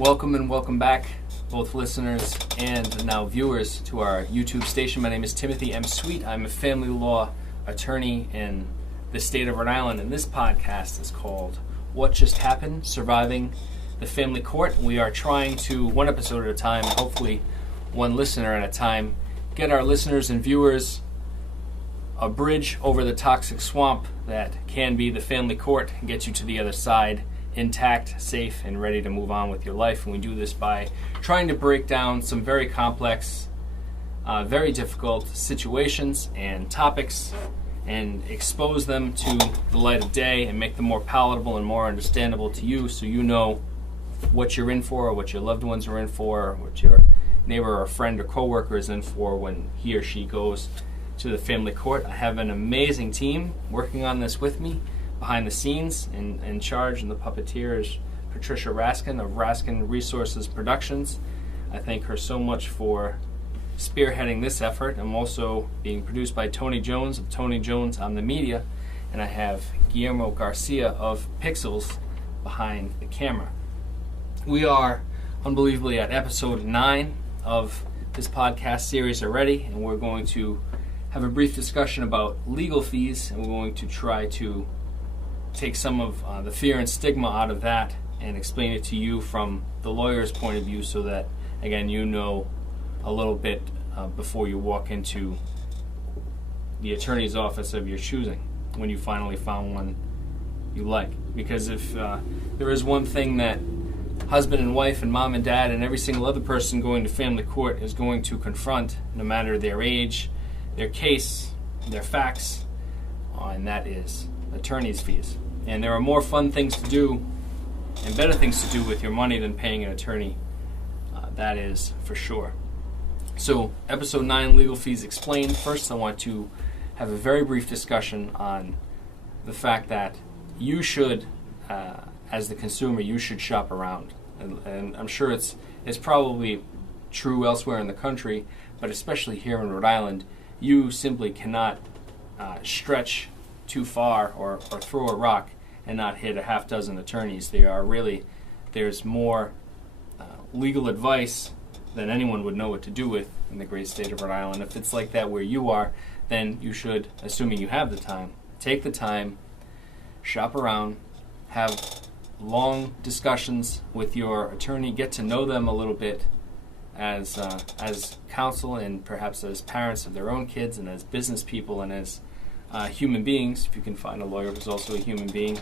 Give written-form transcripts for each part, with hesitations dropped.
Welcome and welcome back, both listeners and now viewers, to our YouTube station. My name is Timothy M. Sweet. I'm a family law attorney in the state of Rhode Island, and this podcast is called What Just Happened? Surviving the Family Court. We are trying to, one episode at a time, hopefully one listener at a time, get our listeners and viewers a bridge over the toxic swamp that can be the family court and get you to the other side intact, safe, and ready to move on with your life. And we do this by trying to break down some very complex, very difficult situations and topics and expose them to the light of day and make them more palatable and more understandable to you, so you know what you're in for, or what your loved ones are in for, or what your neighbor or friend or coworker is in for when he or she goes to the family court. I have an amazing team working on this with me behind the scenes. In charge, and the puppeteer is Patricia Raskin of Raskin Resources Productions. I thank her so much for spearheading this effort. I'm also being produced by Tony Jones of Tony Jones on the Media, and I have Guillermo Garcia of Pixels behind the camera. We are unbelievably at episode 9 of this podcast series already, and we're going to have a brief discussion about legal fees, and we're going to try to take some of the fear and stigma out of that and explain it to you from the lawyer's point of view, so that, again, you know a little bit before you walk into the attorney's office of your choosing when you finally found one you like. Because if there is one thing that husband and wife and mom and dad and every single other person going to family court is going to confront, no matter their age, their case, their facts, and that is attorney's fees. And there are more fun things to do and better things to do with your money than paying an attorney. That is for sure. So, episode 9, Legal Fees Explained. First, I want to have a very brief discussion on the fact that you should, as the consumer, you should shop around. And I'm sure it's probably true elsewhere in the country, but especially here in Rhode Island, you simply cannot stretch too far or throw a rock and not hit a half dozen attorneys. There's more legal advice than anyone would know what to do with in the great state of Rhode Island. If it's like that where you are, then you should, assuming you have the time, take the time, shop around, have long discussions with your attorney, get to know them a little bit as counsel and perhaps as parents of their own kids, and as business people, and as human beings, if you can find a lawyer who's also a human being,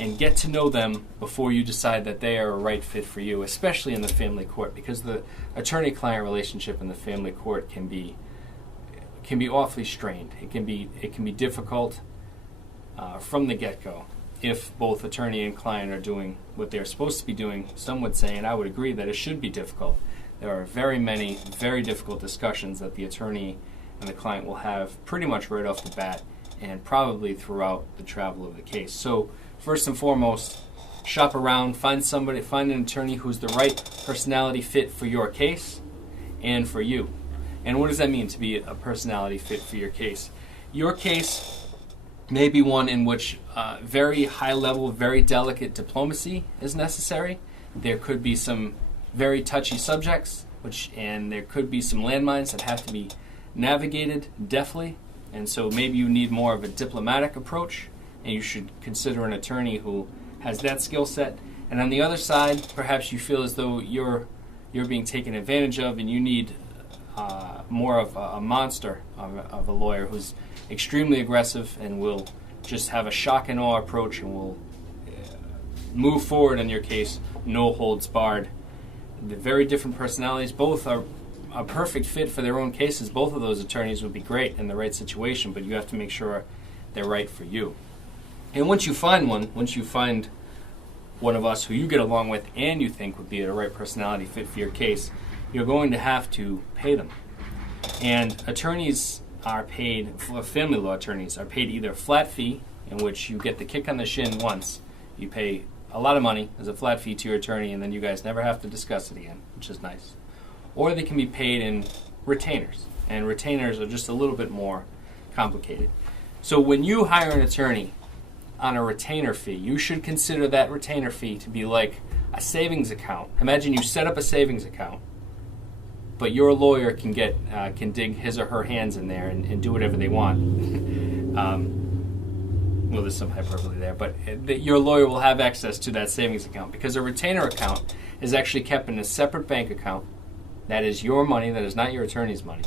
and get to know them before you decide that they are a right fit for you, especially in the family court, because the attorney-client relationship in the family court can be awfully strained. It can be difficult from the get-go if both attorney and client are doing what they're supposed to be doing. Some would say, and I would agree, that it should be difficult. There are very many very difficult discussions that the attorney and the client will have pretty much right off the bat, and probably throughout the travel of the case. So first and foremost, shop around, find an attorney who's the right personality fit for your case and for you. And what does that mean, to be a personality fit for your case? Your case may be one in which very high level, very delicate diplomacy is necessary. There could be some very touchy subjects, and there could be some landmines that have to be navigated deftly. And so maybe you need more of a diplomatic approach, and you should consider an attorney who has that skill set. And on the other side, perhaps you feel as though you're being taken advantage of, and you need more of a monster of a lawyer who's extremely aggressive and will just have a shock and awe approach and will move forward in your case, no holds barred. The very different personalities, both are a perfect fit for their own cases. Both of those attorneys would be great in the right situation, but you have to make sure they're right for you. And once you find one of us who you get along with and you think would be the right personality fit for your case, you're going to have to pay them. And attorneys are paid, family law attorneys are paid either a flat fee, in which you get the kick on the shin once, you pay a lot of money as a flat fee to your attorney, and then you guys never have to discuss it again, which is nice. Or they can be paid in retainers, and retainers are just a little bit more complicated. So when you hire an attorney, on a retainer fee. You should consider that retainer fee to be like a savings account. Imagine you set up a savings account, but your lawyer can dig his or her hands in there and do whatever they want. Well, there's some hyperbole there, but your lawyer will have access to that savings account because a retainer account is actually kept in a separate bank account. That is your money. That is not your attorney's money.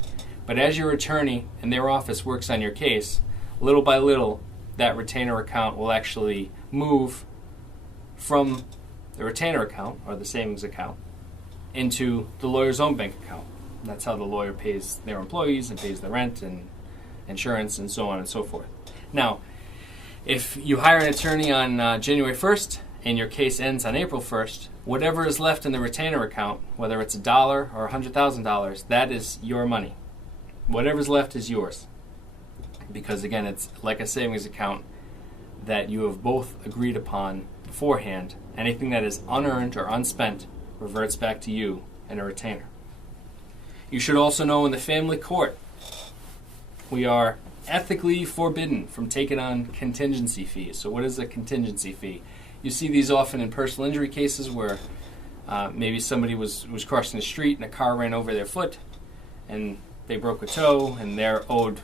But as your attorney and their office works on your case, little by little, that retainer account will actually move from the retainer account or the savings account into the lawyer's own bank account. That's how the lawyer pays their employees and pays the rent and insurance and so on and so forth. Now, if you hire an attorney on January 1st and your case ends on April 1st, whatever is left in the retainer account, whether it's $1 or $100,000, that is your money. Whatever's left is yours. Because again, it's like a savings account that you have both agreed upon beforehand. Anything that is unearned or unspent reverts back to you in a retainer. You should also know in the family court, we are ethically forbidden from taking on contingency fees. So what is a contingency fee? You see these often in personal injury cases where maybe somebody was crossing the street and a car ran over their foot and they broke a toe and they're owed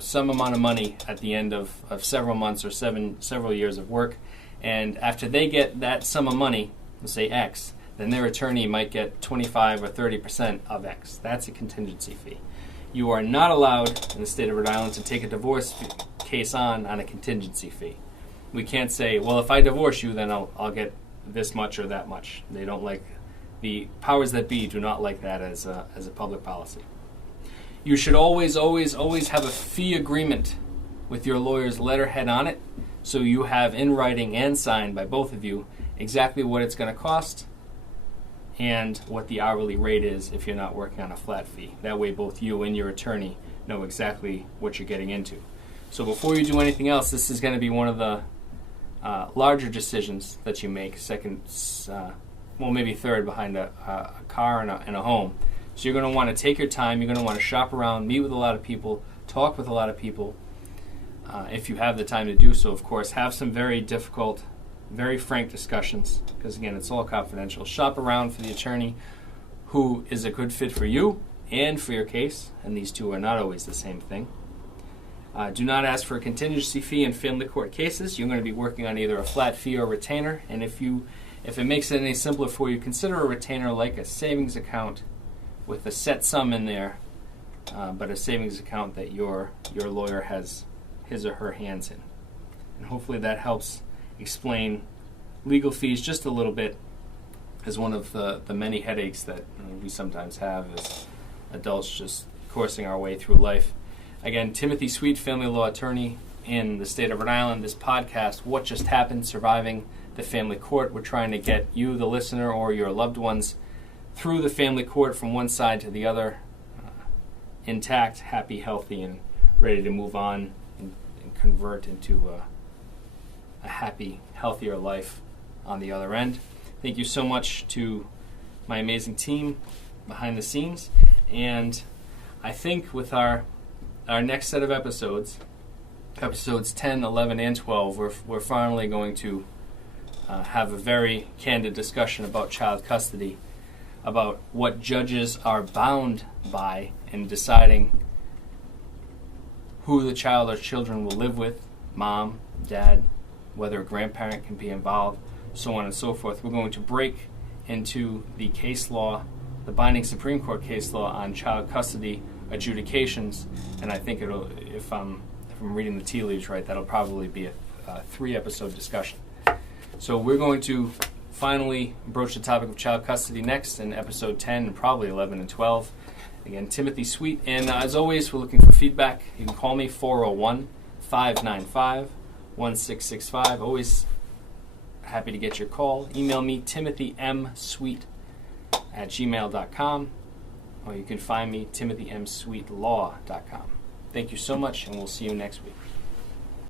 some amount of money at the end of several months or several years of work. And after they get that sum of money, let's say X, then their attorney might get 25 or 30% of X. That's a contingency fee. You are not allowed in the state of Rhode Island to take a divorce case on a contingency fee. We can't say, well, if I divorce you, then I'll get this much or that much. They don't like, the powers that be do not like that as a public policy. You should always, always, always have a fee agreement with your lawyer's letterhead on it, so you have in writing and signed by both of you exactly what it's going to cost and what the hourly rate is if you're not working on a flat fee. That way both you and your attorney know exactly what you're getting into. So before you do anything else, this is going to be one of the larger decisions that you make, maybe third behind a car and a home. So you're going to want to take your time, you're going to want to shop around, meet with a lot of people, talk with a lot of people, if you have the time to do so, of course. Have some very difficult, very frank discussions, because again, it's all confidential. Shop around for the attorney who is a good fit for you and for your case, and these two are not always the same thing. Do not ask for a contingency fee in family court cases. You're going to be working on either a flat fee or retainer, and if it makes it any simpler for you, consider a retainer like a savings account with a set sum in there, but a savings account that your lawyer has his or her hands in. And hopefully that helps explain legal fees just a little bit, as one of the many headaches that we sometimes have as adults just coursing our way through life. Again, Timothy Sweet, family law attorney in the state of Rhode Island. This podcast, What Just Happened, Surviving the Family Court. We're trying to get you, the listener, or your loved ones through the family court from one side to the other, intact, happy, healthy, and ready to move on and convert into a happy, healthier life on the other end. Thank you so much to my amazing team behind the scenes. And I think with our next set of episodes 10, 11, and 12, we're finally going to have a very candid discussion about child custody, about what judges are bound by in deciding who the child or children will live with, mom, dad, whether a grandparent can be involved, so on and so forth. We're going to break into the case law, the binding Supreme Court case law on child custody adjudications, and I think if I'm reading the tea leaves right, that'll probably be a 3-episode discussion. So we're going to finally broach the topic of child custody next in episode 10 and probably 11 and 12. Again, Timothy Sweet. And as always, we're looking for feedback. You can call me 401-595-1665. Always happy to get your call. Email me, timothymsweet@gmail.com. Or you can find me, timothymsweetlaw.com. Thank you so much, and we'll see you next week.